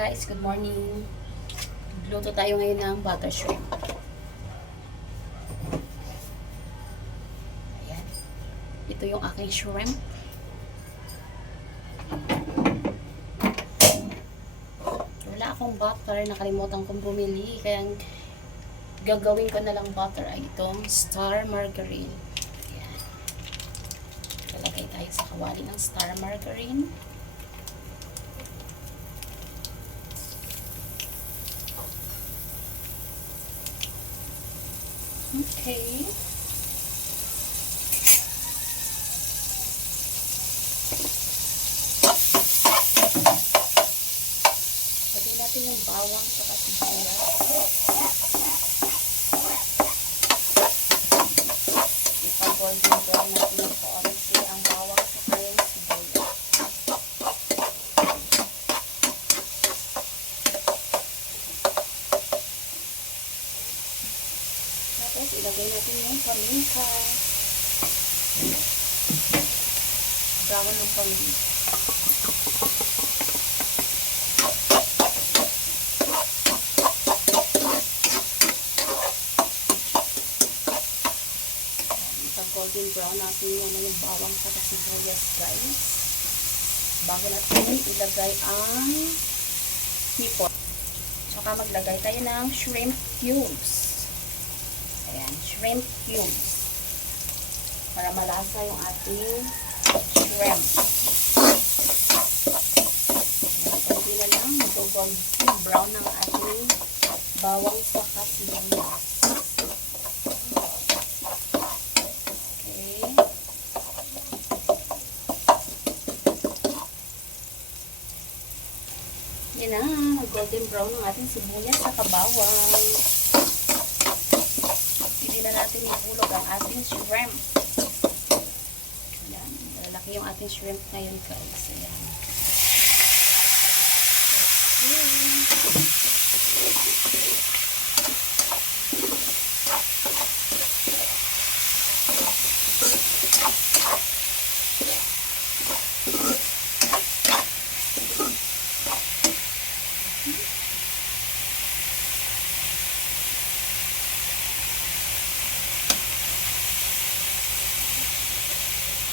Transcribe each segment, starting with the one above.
guys, good morning. Luto tayo ngayon ng butter shrimp. Ayan. Ito yung aking shrimp. Wala akong butter, nakalimutan kong bumili. Kaya gagawin ko na lang butter ay itong Star Margarine. Ayan. Lalagay tayo sa kawali ng Star Margarine. Okay. Lagyan natin yung bawang sa sibuyas. Ipag-golden brown natin yung kaunti ang bawang sa yung sibuyas. Tapos ilagay natin yung paminta. Brown ng paminta. Golden brown natin muna yung bawang sa sibuyas, guys. Bago natin ilagay ang hipon. Saka maglagay tayo ng shrimp cubes. Ayan, shrimp cubes. Para malasa yung ating shrimp. Kunti na lang, mag-golden brown ng ating bawang sa sibuyas. Yan na, mag-golden brown ang ating sibuyas sa kabawang. Hindi na natin ihulog ang ating shrimp. Ayan, lalaki yung ating shrimp ngayon, guys. Ayan.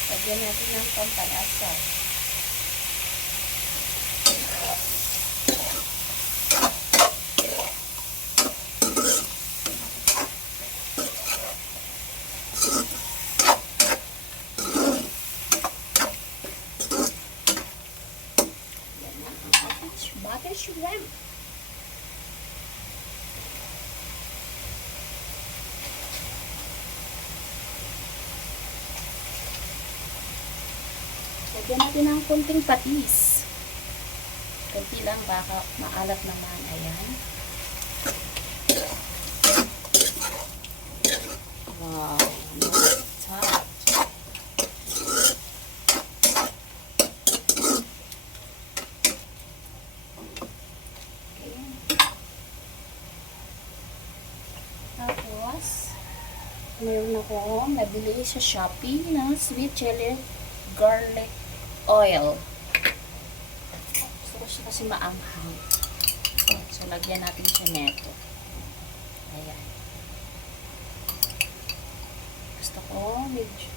Lagyan natin ng pampalasa. Yan na ang ating butter shrimp. Lagyan natin ng konting patis. Konti lang, baka maalat naman. Ayan. Wow. Top. Okay. Tapos, mayroon ako nabili sa Shopee na sweet chili garlic oil. Gusto ko siya kasi maanghang. So, lagyan natin siya neto. Ayan. Gusto ko medyo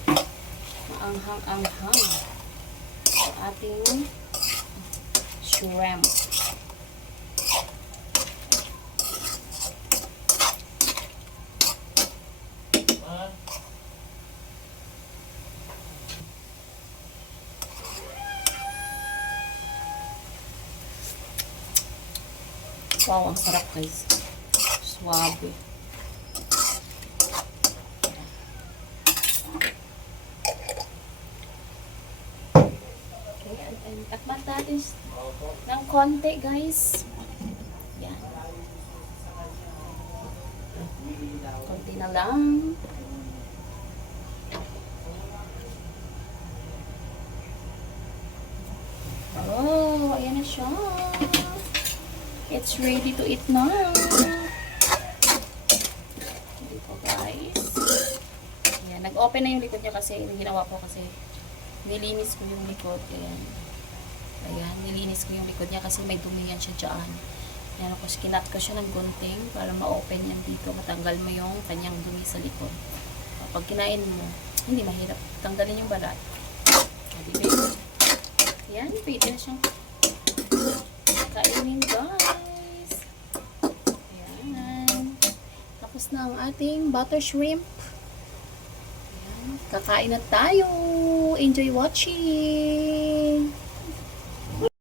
maanghang-anghang ang ating shrimp. Wow, ang sarap, guys. Suwabe. Okay, and takpan natin ng konti, guys. Yan. Konti na lang. Oh, ayan na siya. It's ready to eat now. Dito, guys. Ayan, nag-open na yung likod niya kasi ginawa ko kasi nilinis ko yung likod. Ayan. Ayan, nilinis ko yung likod niya kasi may dumi yan siya dyan. Ayan, ako, kinat ko siya ng gunting para ma-open yan dito. Matanggal mo yung kanyang dumi sa likod. Pag kinain mo, hindi mahirap tanggalin yung balat. Ayan, pwede na siyang kainin, guys. Ayan. Tapos na ang ating butter shrimp. Ayan. Kakain na tayo. Enjoy watching.